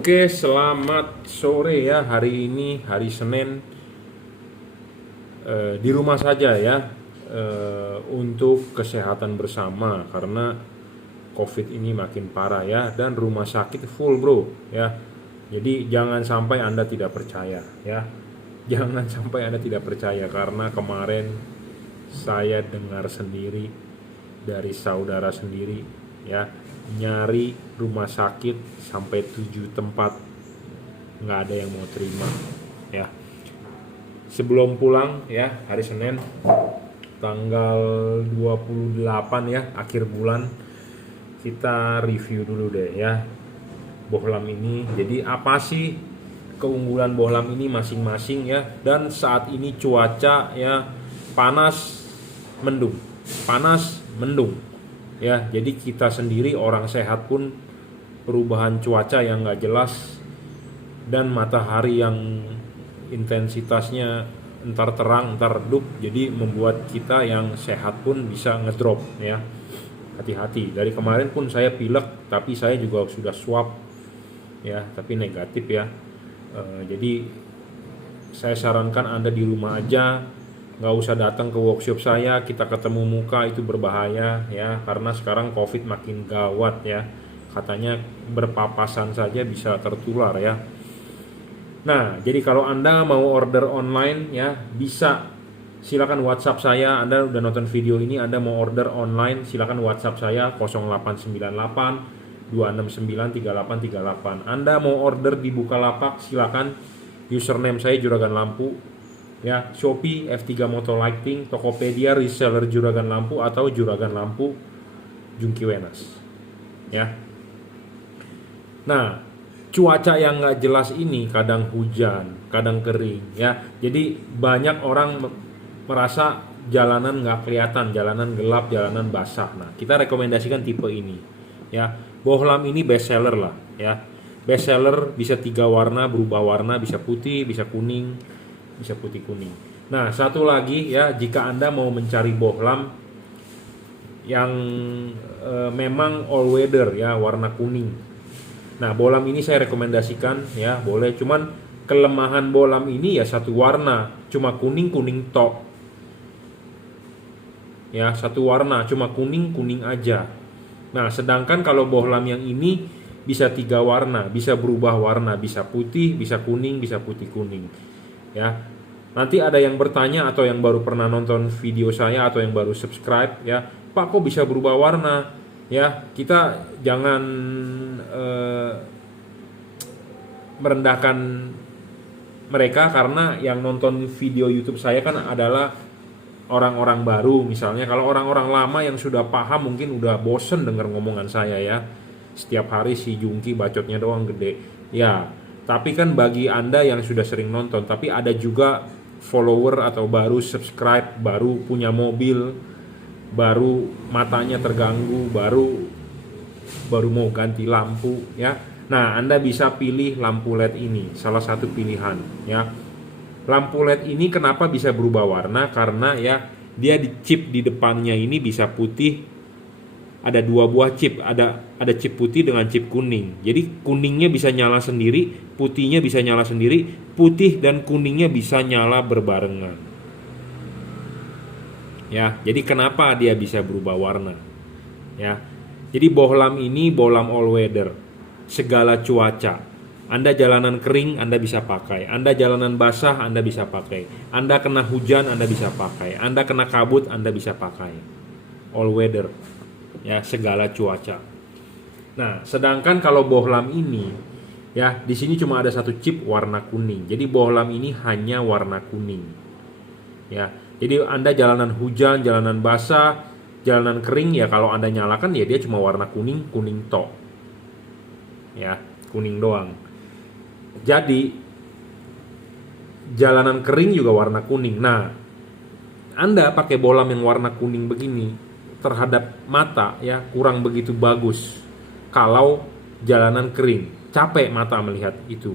Oke, selamat sore ya. Hari ini hari Senin, di rumah saja ya, untuk kesehatan bersama karena COVID ini makin parah ya, dan rumah sakit full bro ya. Jadi jangan sampai Anda tidak percaya ya. Jangan sampai Anda tidak percaya karena kemarin saya dengar sendiri dari saudara sendiri ya, nyari rumah sakit sampai 7 tempat nggak ada yang mau terima ya. Sebelum pulang ya, hari Senin tanggal 28 ya, akhir bulan, kita review dulu deh ya Bohlam ini. Jadi apa sih keunggulan Bohlam ini masing-masing ya. Dan saat ini cuaca ya, panas mendung, panas mendung ya. Jadi kita sendiri orang sehat pun perubahan cuaca yang nggak jelas dan matahari yang intensitasnya entar terang entar redup, jadi membuat kita yang sehat pun bisa ngedrop ya. Hati-hati, dari kemarin pun saya pilek tapi saya juga sudah swab ya, tapi negatif ya. Jadi saya sarankan Anda di rumah aja, nggak usah datang ke workshop saya, kita ketemu muka itu berbahaya ya, karena sekarang COVID makin gawat ya. Katanya berpapasan saja bisa tertular ya. Nah, jadi kalau Anda mau order online ya, bisa silakan WhatsApp saya. Anda udah nonton video ini, Anda mau order online, silakan WhatsApp saya 0898 269 3838. Anda mau order di Bukalapak, silakan, username saya Juragan Lampu ya. Shopee F3 Motor Lighting, Tokopedia reseller Juragan Lampu atau Juragan Lampu Jungki Wenas ya. Nah, cuaca yang nggak jelas ini, kadang hujan, kadang kering ya. Jadi banyak orang merasa jalanan nggak kelihatan, jalanan gelap, jalanan basah. Nah, kita rekomendasikan tipe ini ya. Bohlam ini best seller lah ya. Best seller, bisa 3 warna, berubah warna, bisa putih, bisa kuning, bisa putih kuning. Nah, satu lagi ya, jika Anda mau mencari bohlam yang memang all weather ya, warna kuning. Nah, bohlam ini saya rekomendasikan ya, boleh. Cuman kelemahan bohlam ini ya satu warna, cuma kuning-kuning tok. Ya, satu warna, cuma kuning-kuning aja. Nah, sedangkan kalau bohlam yang ini bisa 3 warna, bisa berubah warna, bisa putih, bisa kuning, bisa putih kuning. Ya. Nanti ada yang bertanya atau yang baru pernah nonton video saya atau yang baru subscribe ya, Pak kok bisa berubah warna? Ya, kita jangan merendahkan mereka, karena yang nonton video YouTube saya kan adalah orang-orang baru. Misalnya kalau orang-orang lama yang sudah paham mungkin udah bosen denger ngomongan saya ya. Setiap hari si Jungki bacotnya doang gede. Ya, tapi kan bagi Anda yang sudah sering nonton, tapi ada juga follower atau baru subscribe, baru punya mobil, baru matanya terganggu, baru mau ganti lampu ya. Nah, Anda bisa pilih lampu LED ini, salah satu pilihan ya. Lampu LED ini kenapa bisa berubah warna? Karena ya dia di chip di depannya ini bisa putih. Ada 2 buah chip, ada chip putih dengan chip kuning. Jadi kuningnya bisa nyala sendiri, putihnya bisa nyala sendiri, putih dan kuningnya bisa nyala berbarengan. Ya, jadi kenapa dia bisa berubah warna? Ya. Jadi bohlam ini bohlam all weather, segala cuaca. Anda jalanan kering, Anda bisa pakai. Anda jalanan basah, Anda bisa pakai. Anda kena hujan, Anda bisa pakai. Anda kena kabut, Anda bisa pakai. All weather. Ya, segala cuaca. Nah, sedangkan kalau bohlam ini ya, di sini cuma ada satu chip warna kuning. Jadi bohlam ini hanya warna kuning. Ya. Jadi Anda jalanan hujan, jalanan basah, jalanan kering ya, kalau Anda nyalakan ya dia cuma warna kuning, kuning tok. Ya, kuning doang. Jadi jalanan kering juga warna kuning. Nah, Anda pakai bohlam yang warna kuning begini terhadap mata ya kurang begitu bagus kalau jalanan kering. Capek mata melihat itu.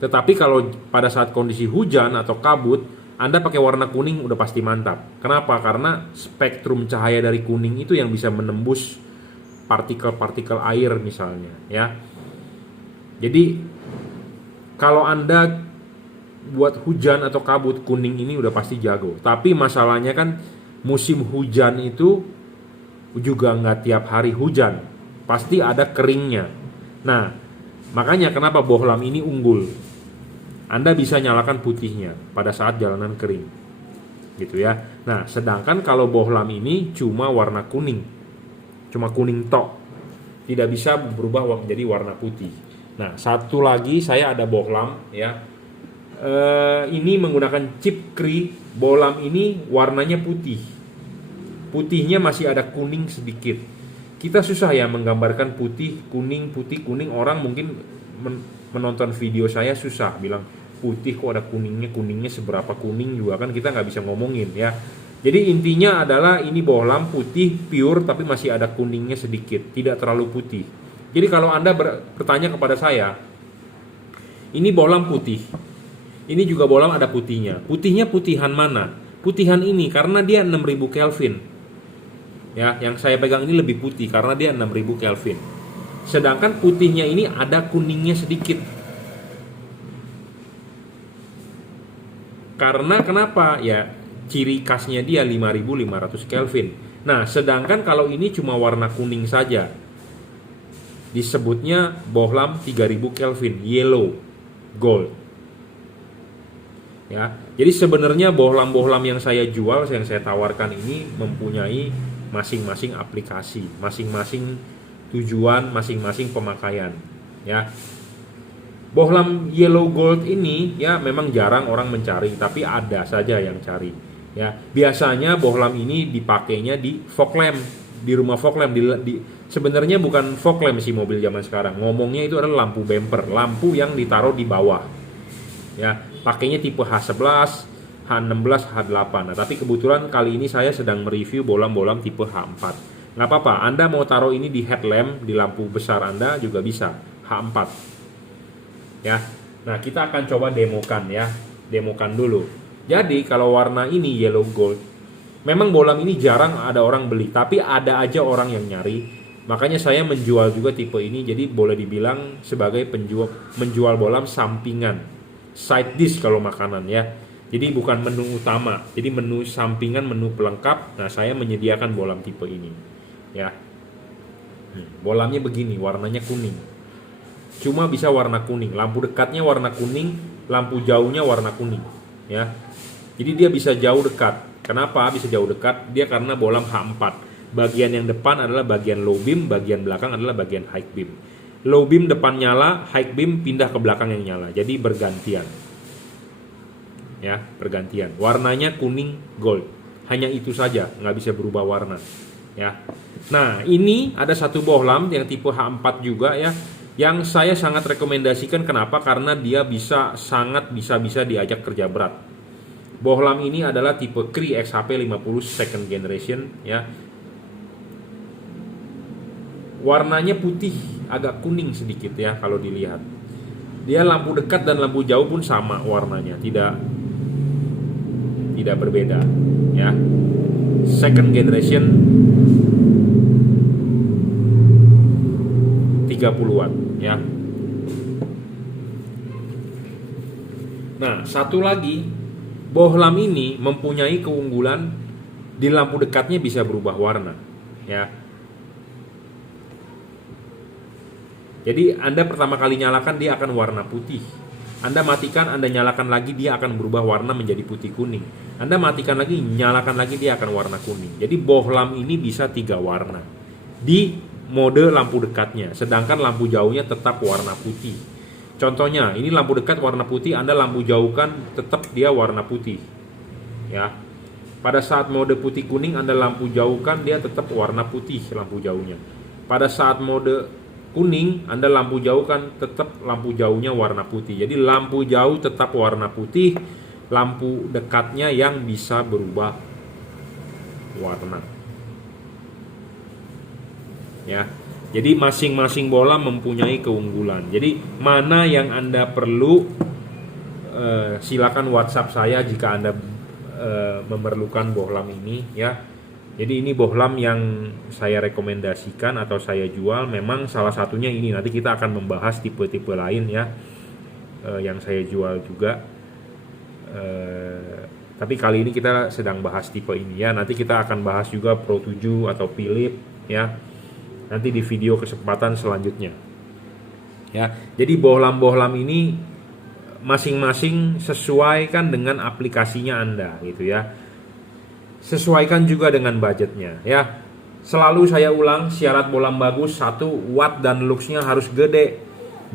Tetapi kalau pada saat kondisi hujan atau kabut, Anda pakai warna kuning udah pasti mantap. Kenapa? Karena spektrum cahaya dari kuning itu yang bisa menembus partikel-partikel air misalnya ya. Jadi kalau Anda buat hujan atau kabut, kuning ini udah pasti jago. Tapi masalahnya kan musim hujan itu juga nggak tiap hari hujan, pasti ada keringnya. Nah, makanya kenapa bohlam ini unggul. Anda bisa nyalakan putihnya pada saat jalanan kering, gitu ya. Nah, sedangkan kalau bohlam ini cuma warna kuning, cuma kuning tok, tidak bisa berubah menjadi warna putih. Nah, satu lagi saya ada bohlam ya. Ini menggunakan chip Cree. Bohlam ini warnanya putih. Putihnya masih ada kuning sedikit. Kita susah ya menggambarkan putih, kuning. Orang mungkin menonton video saya susah bilang putih kok ada kuningnya seberapa kuning juga kan kita nggak bisa ngomongin ya. Jadi intinya adalah ini bohlam putih pure tapi masih ada kuningnya sedikit, tidak terlalu putih. Jadi kalau Anda bertanya kepada saya, ini bohlam putih, ini juga bohlam ada putihnya. Putihnya putihan mana? Putihan ini karena dia 6000 Kelvin. Ya, yang saya pegang ini lebih putih karena dia 6000 Kelvin. Sedangkan putihnya ini ada kuningnya sedikit. Karena kenapa? Ya, ciri khasnya dia 5500 Kelvin. Nah, sedangkan kalau ini cuma warna kuning saja, disebutnya bohlam 3000 Kelvin, yellow gold. Ya, jadi sebenarnya bohlam-bohlam yang saya jual, yang saya tawarkan ini mempunyai masing-masing aplikasi, masing-masing tujuan, masing-masing pemakaian. Ya, bohlam yellow gold ini ya memang jarang orang mencari, tapi ada saja yang cari. Ya, biasanya bohlam ini dipakainya di fog lamp, di rumah fog lamp. Sebenarnya bukan fog lamp sih mobil zaman sekarang. Ngomongnya itu adalah lampu bumper, lampu yang ditaruh di bawah. Ya, pakainya tipe H11, H16, H8. Nah, tapi kebetulan kali ini saya sedang mereview bohlam-bohlam tipe H4. Nggak apa-apa, Anda mau taruh ini di headlamp, di lampu besar Anda juga bisa, H4. Ya, nah kita akan coba demokan ya, demokan dulu. Jadi kalau warna ini yellow gold, memang bohlam ini jarang ada orang beli, tapi ada aja orang yang nyari. Makanya saya menjual juga tipe ini, jadi boleh dibilang sebagai menjual bohlam sampingan, side dish kalau makanan ya. Jadi bukan menu utama, jadi menu sampingan, menu pelengkap. Nah, saya menyediakan bohlam tipe ini ya. Bohlamnya begini, warnanya kuning, cuma bisa warna kuning, lampu dekatnya warna kuning, lampu jauhnya warna kuning ya. Jadi dia bisa jauh dekat. Kenapa bisa jauh dekat? Dia karena bohlam H4. Bagian yang depan adalah bagian low beam, bagian belakang adalah bagian high beam. Low beam depan nyala, high beam pindah ke belakang yang nyala. Jadi bergantian. Ya, bergantian. Warnanya kuning gold. Hanya itu saja, nggak bisa berubah warna. Ya. Nah, ini ada satu bohlam yang tipe H4 juga ya, yang saya sangat rekomendasikan. Kenapa? Karena dia sangat bisa diajak kerja berat. Bohlam ini adalah tipe Cree XHP50 second generation ya. Warnanya putih, agak kuning sedikit ya kalau dilihat. Dia lampu dekat dan lampu jauh pun sama warnanya, tidak berbeda ya. Second generation 30 watt ya. Nah, satu lagi, bohlam ini mempunyai keunggulan di lampu dekatnya bisa berubah warna ya. Jadi Anda pertama kali nyalakan dia akan warna putih. Anda matikan, Anda nyalakan lagi, dia akan berubah warna menjadi putih kuning. Anda matikan lagi, nyalakan lagi, dia akan warna kuning. Jadi bohlam ini bisa 3 warna di mode lampu dekatnya, sedangkan lampu jauhnya tetap warna putih. Contohnya, ini lampu dekat warna putih, Anda lampu jauhkan tetap dia warna putih. Ya. Pada saat mode putih kuning, Anda lampu jauhkan, dia tetap warna putih lampu jauhnya. Pada saat mode kuning, Anda lampu jauhkan, tetap lampu jauhnya warna putih. Jadi lampu jauh tetap warna putih, lampu dekatnya yang bisa berubah warna. Ya. Jadi masing-masing bohlam mempunyai keunggulan. Jadi mana yang Anda perlu, silakan WhatsApp saya jika Anda memerlukan bohlam ini ya. Jadi ini bohlam yang saya rekomendasikan atau saya jual, memang salah satunya ini. Nanti kita akan membahas tipe-tipe lain ya, yang saya jual juga. Tapi kali ini kita sedang bahas tipe ini ya. Nanti kita akan bahas juga Pro 7 atau Philips ya. Nanti di video kesempatan selanjutnya. Ya. Jadi bohlam-bohlam ini masing-masing sesuaikan dengan aplikasinya Anda gitu ya. Sesuaikan juga dengan budgetnya ya. Selalu saya ulang, syarat bohlam bagus, 1, watt dan luxnya harus gede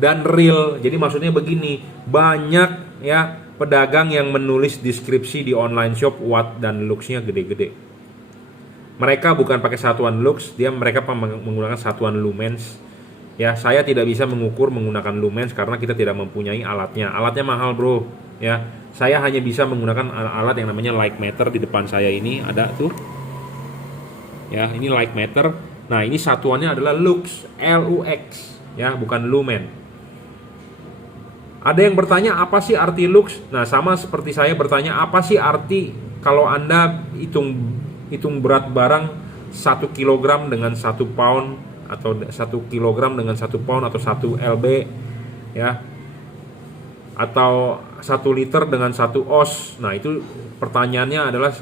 dan real. Jadi maksudnya begini, banyak ya pedagang yang menulis deskripsi di online shop watt dan luxnya gede-gede. Mereka bukan pakai satuan lux, mereka menggunakan satuan lumens. Ya, saya tidak bisa mengukur menggunakan lumens karena kita tidak mempunyai alatnya. Alatnya mahal, bro. Ya, saya hanya bisa menggunakan alat yang namanya light meter. Di depan saya ini ada tuh. Ya, ini light meter. Nah, ini satuannya adalah lux, LUX, ya, bukan lumen. Ada yang bertanya apa sih arti lux? Nah, sama seperti saya bertanya apa sih arti kalau Anda hitung berat barang 1 kg dengan 1 pound atau 1 kg dengan 1 pound atau 1 lb ya, atau 1 liter dengan 1 oz. Nah, itu pertanyaannya adalah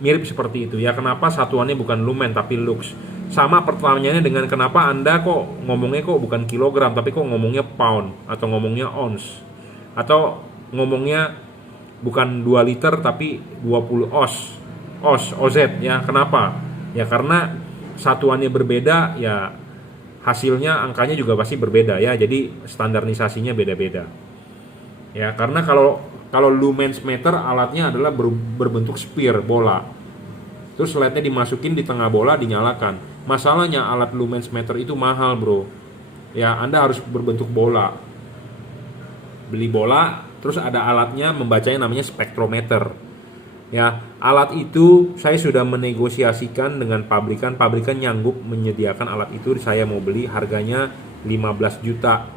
mirip seperti itu ya. Kenapa satuannya bukan lumen tapi lux? Sama pertanyaannya dengan kenapa Anda kok ngomongnya kok bukan kilogram tapi kok ngomongnya pound atau ngomongnya ounce, atau ngomongnya bukan 2 liter tapi 20 oz ya. Kenapa? Ya karena satuannya berbeda ya, hasilnya angkanya juga pasti berbeda ya. Jadi standarisasinya beda-beda. Ya, karena kalau lumens meter alatnya adalah berbentuk sphere, bola. Terus LED-nya dimasukin di tengah bola, dinyalakan. Masalahnya alat lumens meter itu mahal, bro. Ya, Anda harus berbentuk bola. Beli bola, terus ada alatnya membacanya namanya spektrometer. Ya, alat itu saya sudah menegosiasikan dengan pabrikan nyanggup menyediakan alat itu. Saya mau beli, harganya 15 juta.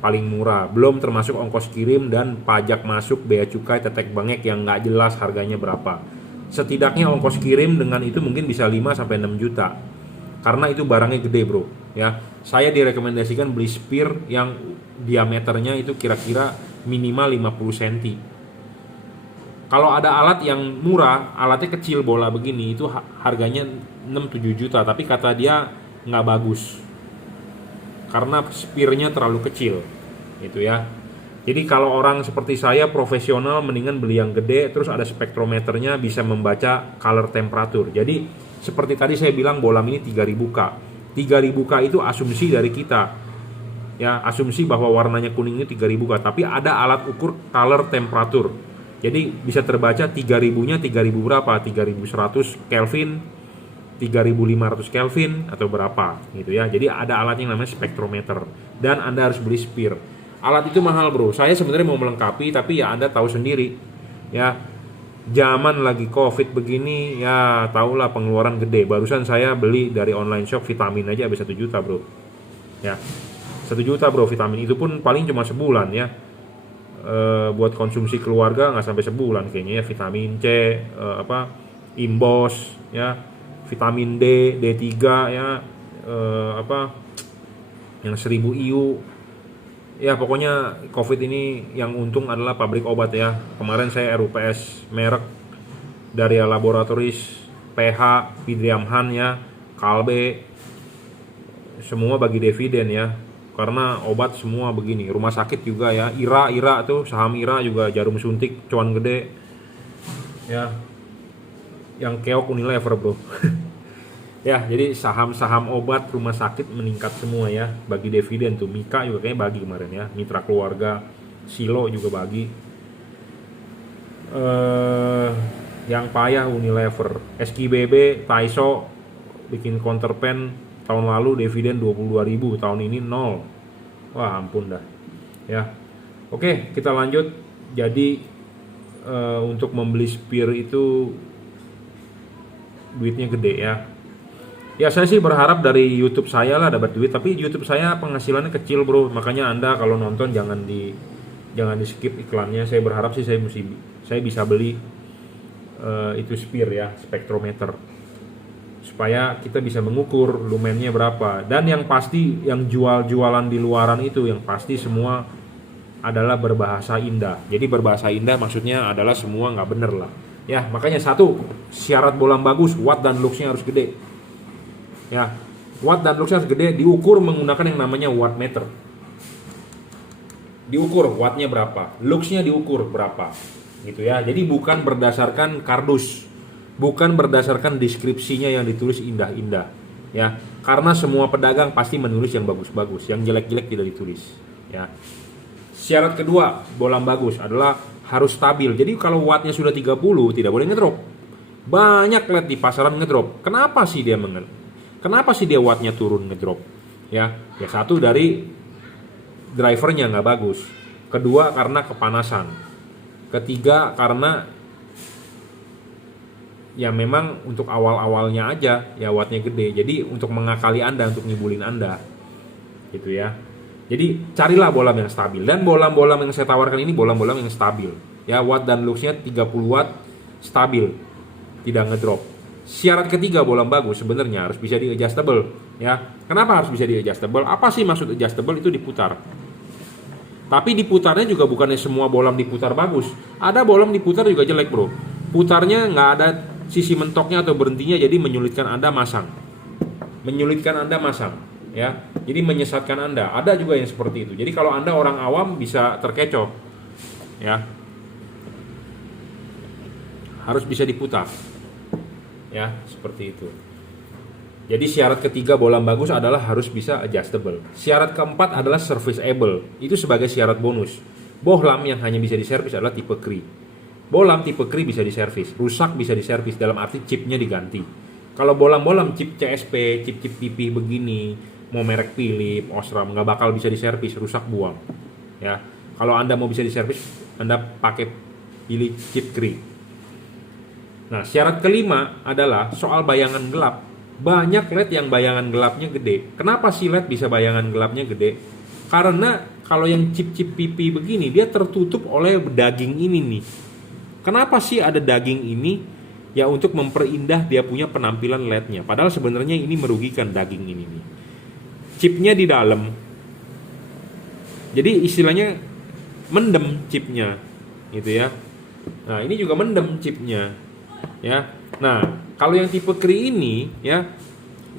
Paling murah, belum termasuk ongkos kirim dan pajak masuk, bea cukai, tetek bengek yang nggak jelas harganya berapa. Setidaknya ongkos kirim dengan itu mungkin bisa 5-6 juta. Karena itu barangnya gede, bro. Ya, saya direkomendasikan beli sphere yang diameternya itu kira-kira minimal 50 cm. Kalau ada alat yang murah, alatnya kecil bola begini, itu harganya 6-7 juta, tapi kata dia nggak bagus. Karena sphere-nya terlalu kecil. Gitu ya. Jadi kalau orang seperti saya profesional mendingan beli yang gede, terus ada spektrometernya bisa membaca color temperatur. Jadi seperti tadi saya bilang bohlam ini 3000K. 3000K itu asumsi dari kita. Ya, asumsi bahwa warnanya kuning ini 3000K, tapi ada alat ukur color temperatur. Jadi bisa terbaca 3000-nya 3000 berapa? 3100 Kelvin, 3500 Kelvin atau berapa gitu ya. Jadi ada alatnya yang namanya spektrometer dan Anda harus beli sphere. Alat itu mahal, bro. Saya sebenarnya mau melengkapi, tapi ya Anda tahu sendiri ya, zaman lagi Covid begini ya, tahulah pengeluaran gede. Barusan saya beli dari online shop vitamin aja habis 1 juta, bro. Ya, 1 juta, bro, vitamin. Itu pun paling cuma sebulan ya. Buat konsumsi keluarga nggak sampai sebulan kayaknya ya. Vitamin C, Imbos ya, vitamin D, D3 ya, yang 1000 IU. Ya pokoknya Covid ini yang untung adalah pabrik obat ya. Kemarin saya RUPS merek dari Laboratoris, PH, Pidriamhan ya, Kalbe, semua bagi dividen ya. Karena obat semua begini. Rumah sakit juga ya, IRA tuh, saham IRA juga, jarum suntik cuan gede ya. Yang keok Unilever, bro. Ya, jadi saham-saham obat rumah sakit meningkat semua ya, bagi dividen tuh. Mika juga kayaknya bagi kemarin ya, Mitra Keluarga, Silo juga bagi. Yang payah Unilever, SKBB, Taiso bikin counterpen tahun lalu dividen 22.000, tahun ini 0. Wah, ampun dah. Ya. Oke, kita lanjut. Jadi untuk membeli sphere itu duitnya gede ya. Ya saya sih berharap dari YouTube saya lah dapat duit, tapi YouTube saya penghasilannya kecil, bro. Makanya Anda kalau nonton jangan di skip iklannya. Saya berharap sih saya bisa beli itu sphere ya, spektrometer. supaya kita bisa mengukur lumennya berapa. Dan yang pasti yang jualan di luaran itu yang pasti semua adalah berbahasa indah. Jadi berbahasa indah maksudnya adalah semua nggak bener lah. Ya, makanya satu, syarat bolam bagus, watt dan luxnya harus gede. Ya, watt dan luxnya harus gede, diukur menggunakan yang namanya wattmeter. Diukur wattnya berapa, luxnya diukur berapa, gitu ya. Jadi bukan berdasarkan kardus, bukan berdasarkan deskripsinya yang ditulis indah-indah, ya. Karena semua pedagang pasti menulis yang bagus-bagus, yang jelek-jelek tidak ditulis, ya. Syarat kedua, bolam bagus adalah harus stabil. Jadi kalau wattnya sudah 30 tidak boleh ngedrop. Banyak LED di pasaran ngedrop. Kenapa sih dia wattnya turun ngedrop? Ya satu dari drivernya nggak bagus. Kedua karena kepanasan. Ketiga karena ya memang untuk awal-awalnya aja ya wattnya gede. Jadi untuk mengakali Anda, untuk ngibulin Anda, gitu ya. Jadi carilah bolam yang stabil. Dan bolam-bolam yang saya tawarkan ini bolam-bolam yang stabil. Ya, watt dan luxnya 30 watt stabil, tidak ngedrop. Syarat ketiga bolam bagus sebenarnya harus bisa di adjustable. Ya, kenapa harus bisa di adjustable? Apa sih maksud adjustable? Itu diputar. Tapi diputarnya juga bukannya semua bolam diputar bagus. Ada bolam diputar juga jelek, bro. Putarnya nggak ada sisi mentoknya atau berhentinya, jadi menyulitkan Anda masang. Ya, jadi menyesatkan Anda. Ada juga yang seperti itu. Jadi kalau Anda orang awam bisa terkecoh, ya, harus bisa diputar, ya, seperti itu. Jadi syarat ketiga bolam bagus adalah harus bisa adjustable. Syarat keempat adalah serviceable. Itu sebagai syarat bonus. Bohlam yang hanya bisa diservis adalah tipe Cree. Bolam tipe Cree bisa diservis, rusak bisa diservis, dalam arti chipnya diganti. Kalau bolam-bolam chip CSP, chip-chip PP begini, mau merek Philips, Osram, nggak bakal bisa diservis, rusak buang. Ya, kalau Anda mau bisa diservis, Anda pilih chip Cree. Nah, syarat kelima adalah soal bayangan gelap. Banyak LED yang bayangan gelapnya gede. Kenapa sih LED bisa bayangan gelapnya gede? Karena kalau yang chip-chip PP begini, dia tertutup oleh daging ini nih. Kenapa sih ada daging ini? Ya untuk memperindah dia punya penampilan LED-nya. Padahal sebenarnya ini merugikan daging ini nih. Chipnya di dalam. Jadi istilahnya mendem chipnya, gitu ya. Nah, ini juga mendem chipnya, ya. Nah, kalau yang tipe Cree ini, ya,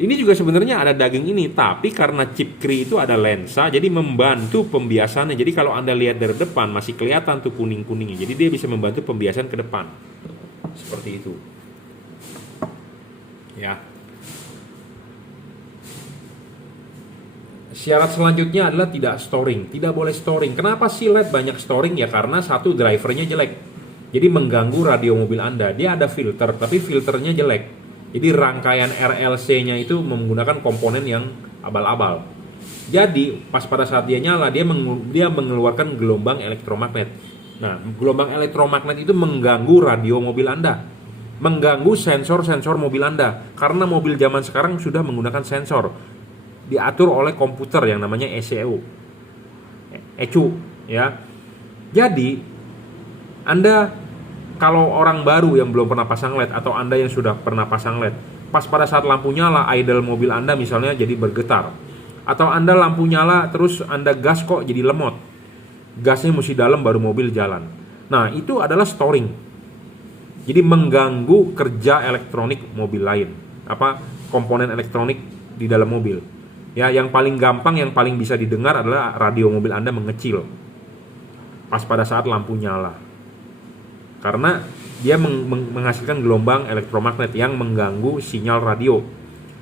ini juga sebenarnya ada daging ini, tapi karena chip Cree itu ada lensa, jadi membantu pembiasannya. Jadi kalau Anda lihat dari depan masih kelihatan tuh kuning-kuningnya. Jadi dia bisa membantu pembiasan ke depan. Seperti itu. Ya. Syarat selanjutnya adalah tidak storing. Tidak boleh storing. Kenapa sih LED banyak storing? Ya karena satu, drivernya jelek. Jadi mengganggu radio mobil Anda. Dia ada filter, tapi filternya jelek. Jadi rangkaian RLC-nya itu menggunakan komponen yang abal-abal. Jadi pas pada saat dia nyala, dia mengeluarkan gelombang elektromagnet. Nah, gelombang elektromagnet itu mengganggu radio mobil Anda, mengganggu sensor-sensor mobil Anda. Karena mobil zaman sekarang sudah menggunakan sensor, diatur oleh komputer yang namanya ECU, ya. Jadi Anda kalau orang baru yang belum pernah pasang LED, atau Anda yang sudah pernah pasang LED, pas pada saat lampu nyala, idle mobil Anda misalnya jadi bergetar, atau Anda lampu nyala terus Anda gas kok jadi lemot, gasnya mesti dalam baru mobil jalan. Nah, itu adalah storing. Jadi mengganggu kerja elektronik mobil lain, komponen elektronik di dalam mobil. Ya, yang paling gampang, yang paling bisa didengar adalah radio mobil Anda mengecil pas pada saat lampu nyala. Karena dia menghasilkan gelombang elektromagnet yang mengganggu sinyal radio.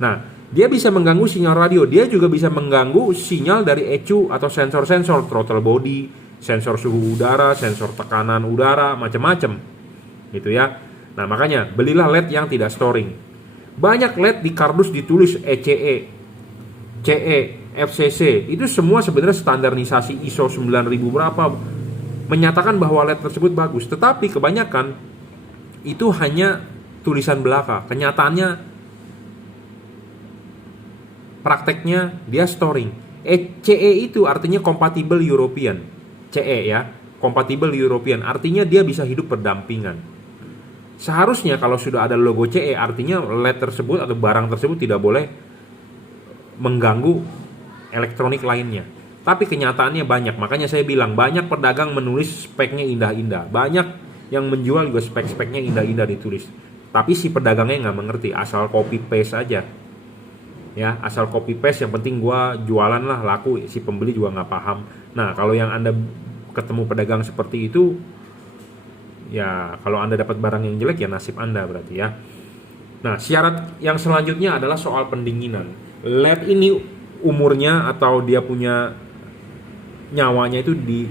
Nah, dia bisa mengganggu sinyal radio, dia juga bisa mengganggu sinyal dari ECU atau sensor-sensor, throttle body, sensor suhu udara, sensor tekanan udara, macam-macam. Gitu ya. Nah, makanya belilah LED yang tidak storing. Banyak LED di kardus ditulis ECE, CE, FCC, itu semua sebenarnya standarisasi ISO 9000 berapa, menyatakan bahwa LED tersebut bagus. Tetapi kebanyakan itu hanya tulisan belaka. Kenyataannya, prakteknya dia storing. CE itu artinya compatible European. CE ya, compatible European, artinya dia bisa hidup berdampingan. Seharusnya kalau sudah ada logo CE, artinya LED tersebut atau barang tersebut tidak boleh mengganggu elektronik lainnya. Tapi kenyataannya banyak, makanya saya bilang banyak pedagang menulis speknya indah-indah, banyak yang menjual juga spek-speknya indah-indah ditulis. Tapi si pedagangnya nggak mengerti, asal copy paste aja. Ya, asal copy paste, yang penting gua jualan lah, laku, si pembeli juga nggak paham. Nah, kalau yang Anda ketemu pedagang seperti itu, ya kalau Anda dapat barang yang jelek ya nasib Anda berarti ya. Nah, syarat yang selanjutnya adalah soal pendinginan. LED ini umurnya atau dia punya nyawanya itu di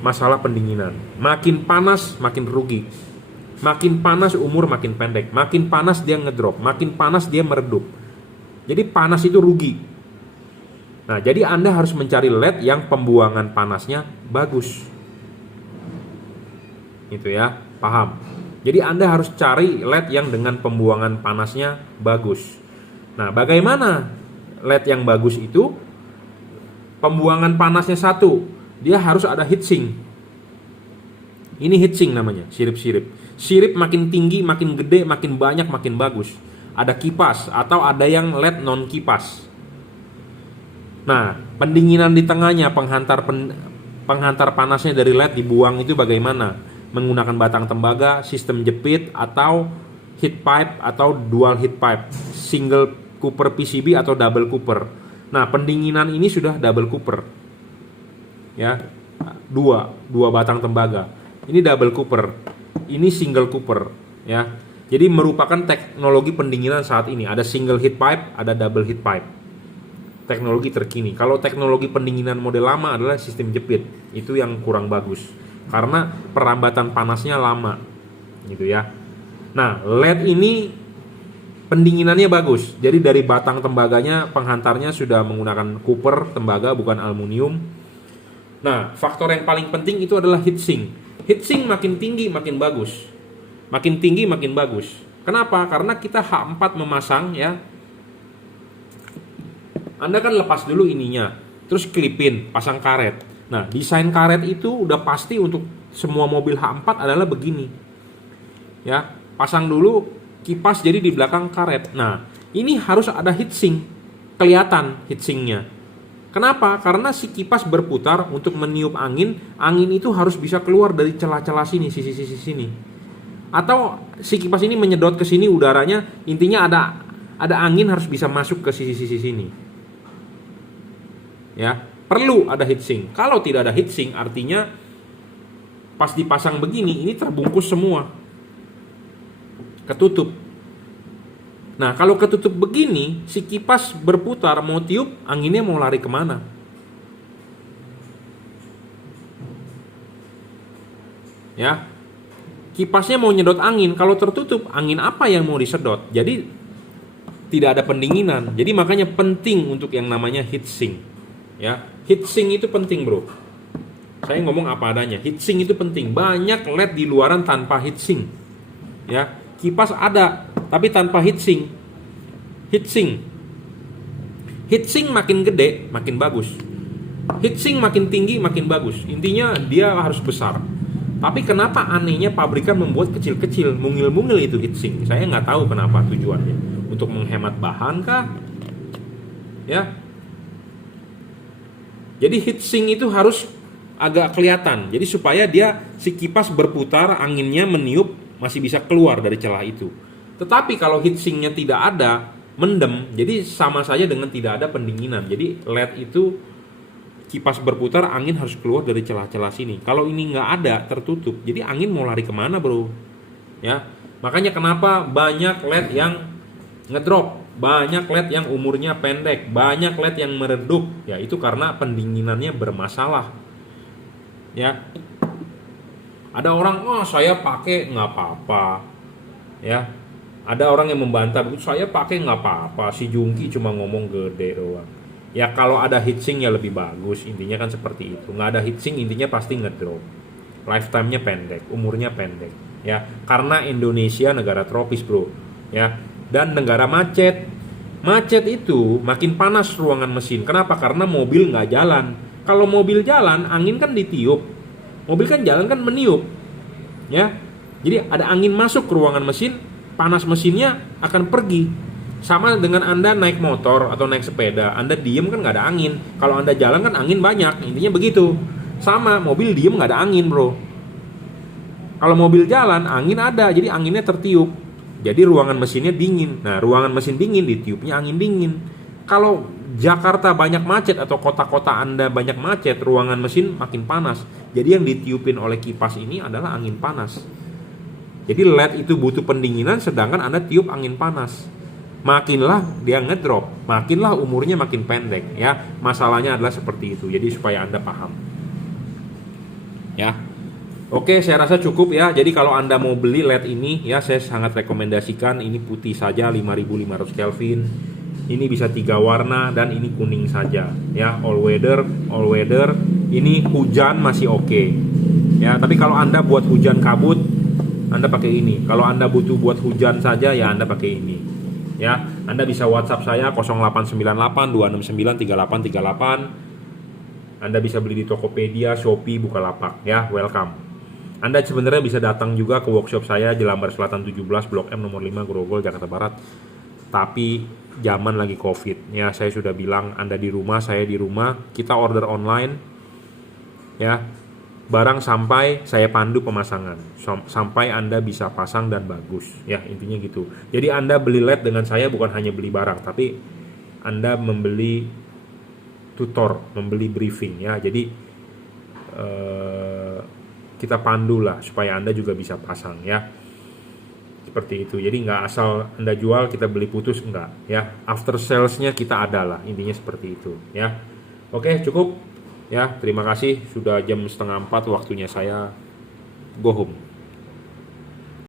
masalah pendinginan. Makin panas makin rugi. Makin panas umur makin pendek. Makin panas dia ngedrop, makin panas dia meredup. Jadi panas itu rugi. Nah, jadi Anda harus mencari LED yang pembuangan panasnya bagus. Itu ya, paham? Jadi Anda harus cari LED yang dengan pembuangan panasnya bagus. Nah, bagaimana LED yang bagus itu? Pembuangan panasnya satu, dia harus ada heatsink. Ini heatsink namanya, sirip-sirip. Sirip makin tinggi, makin gede, makin banyak, makin bagus. Ada kipas atau ada yang LED non kipas. Nah, pendinginan di tengahnya, penghantar panasnya dari LED dibuang itu bagaimana? Menggunakan batang tembaga, sistem jepit, atau heat pipe atau dual heat pipe, single cooper PCB atau double cooper. Nah, pendinginan ini sudah double cooper. Ya, dua batang tembaga. Ini double cooper, ini single cooper. Ya, jadi merupakan teknologi pendinginan saat ini. Ada single heat pipe, ada double heat pipe. Teknologi terkini. Kalau teknologi pendinginan model lama adalah sistem jepit, itu yang kurang bagus karena perambatan panasnya lama, gitu ya. Nah, LED ini pendinginannya bagus. Jadi dari batang tembaganya, penghantarnya sudah menggunakan cooper tembaga bukan aluminium. Nah, faktor yang paling penting itu adalah heatsink. Heatsink makin tinggi makin bagus. Makin tinggi makin bagus. Kenapa? Karena kita H4 memasang ya. Anda kan lepas dulu ininya, terus klipin, pasang karet. Nah, desain karet itu udah pasti untuk semua mobil H4 adalah begini. Ya, pasang dulu kipas jadi di belakang karet. Nah, ini harus ada heatsink, kelihatan heatsinknya. Kenapa? Karena si kipas berputar untuk meniup angin, angin itu harus bisa keluar dari celah-celah sini, sisi-sisi sini. Atau si kipas ini menyedot ke sini udaranya, intinya ada angin harus bisa masuk ke sisi-sisi sini. Ya, perlu ada heatsink. Kalau tidak ada heatsink, artinya pas dipasang begini, ini terbungkus semua, ketutup. Nah, kalau ketutup begini, si kipas berputar, mau tiup, anginnya mau lari kemana? Ya, kipasnya mau nyedot angin, kalau tertutup, angin apa yang mau disedot? Jadi tidak ada pendinginan. Jadi makanya penting untuk yang namanya heatsink. Ya, heatsink itu penting, bro. Saya ngomong apa adanya. Heatsink itu penting. Banyak LED di luaran tanpa heatsink. Ya, kipas ada tapi tanpa heatsink. Heatsink makin gede makin bagus. Heatsink makin tinggi makin bagus. Intinya dia harus besar. Tapi kenapa anehnya pabrikan membuat kecil-kecil, mungil-mungil itu heatsink? Saya nggak tahu kenapa tujuannya. Untuk menghemat bahan kah? Ya. Jadi heatsink itu harus agak kelihatan. Jadi supaya dia si kipas berputar, anginnya meniup, masih bisa keluar dari celah itu. Tetapi kalau heatsinknya tidak ada, mendem, jadi sama saja dengan tidak ada pendinginan. Jadi LED itu kipas berputar, angin harus keluar dari celah-celah sini. Kalau ini nggak ada, tertutup, jadi angin mau lari kemana, bro? Ya, makanya kenapa banyak LED yang ngedrop, banyak LED yang umurnya pendek, banyak LED yang meredup. Ya, itu karena pendinginannya bermasalah. Ya, ada orang, oh saya pakai nggak apa-apa. Ya, ada orang yang membantah, saya pakai nggak apa-apa. Si Jungki cuma ngomong gede doang. Ya kalau ada heatsink ya lebih bagus. Intinya kan seperti itu. Nggak ada heatsink intinya pasti ngedrop. Lifetime-nya pendek, umurnya pendek. Ya, karena Indonesia negara tropis, bro. Ya, dan negara macet. Macet itu makin panas ruangan mesin. Kenapa? Karena mobil nggak jalan. Kalau mobil jalan, angin kan ditiup. Mobil kan jalan kan meniup. Ya. Jadi ada angin masuk ke ruangan mesin, panas mesinnya akan pergi. Sama dengan Anda naik motor atau naik sepeda, Anda diem kan nggak ada angin. Kalau Anda jalan kan angin banyak, intinya begitu. Sama, mobil diem nggak ada angin bro. Kalau mobil jalan, angin ada, jadi anginnya tertiup. Jadi ruangan mesinnya dingin. Nah, ruangan mesin dingin, ditiupnya angin dingin. Kalau Jakarta banyak macet atau kota-kota Anda banyak macet, ruangan mesin makin panas. Jadi yang ditiupin oleh kipas ini adalah angin panas. Jadi LED itu butuh pendinginan, sedangkan Anda tiup angin panas. Makinlah dia ngedrop, makinlah umurnya makin pendek ya. Masalahnya adalah seperti itu. Jadi supaya Anda paham. Ya. Oke, saya rasa cukup ya. Jadi kalau Anda mau beli LED ini ya, saya sangat rekomendasikan ini putih saja 5500 Kelvin. Ini bisa 3 warna dan ini kuning saja ya, all weather. Ini hujan masih oke. Ya, tapi kalau Anda buat hujan kabut, Anda pakai ini. Kalau Anda butuh buat hujan saja ya Anda pakai ini. Ya, Anda bisa WhatsApp saya 0898 269 3838. Anda bisa beli di Tokopedia, Shopee, Bukalapak ya, welcome. Anda sebenarnya bisa datang juga ke workshop saya di Lambar Selatan 17 Blok M nomor 5 Grogol Jakarta Barat. Tapi zaman lagi Covid ya, saya sudah bilang Anda di rumah, saya di rumah, kita order online ya. Barang sampai saya pandu pemasangan sampai Anda bisa pasang dan bagus ya, intinya gitu. Jadi Anda beli LED dengan saya bukan hanya beli barang, tapi Anda membeli tutor, membeli briefing ya. Jadi kita pandu lah supaya Anda juga bisa pasang ya, seperti itu. Jadi nggak asal Anda jual kita beli putus, enggak ya. After salesnya kita ada lah, intinya seperti itu ya. Oke, cukup. Ya, terima kasih. Sudah jam 3:30 waktunya saya go home.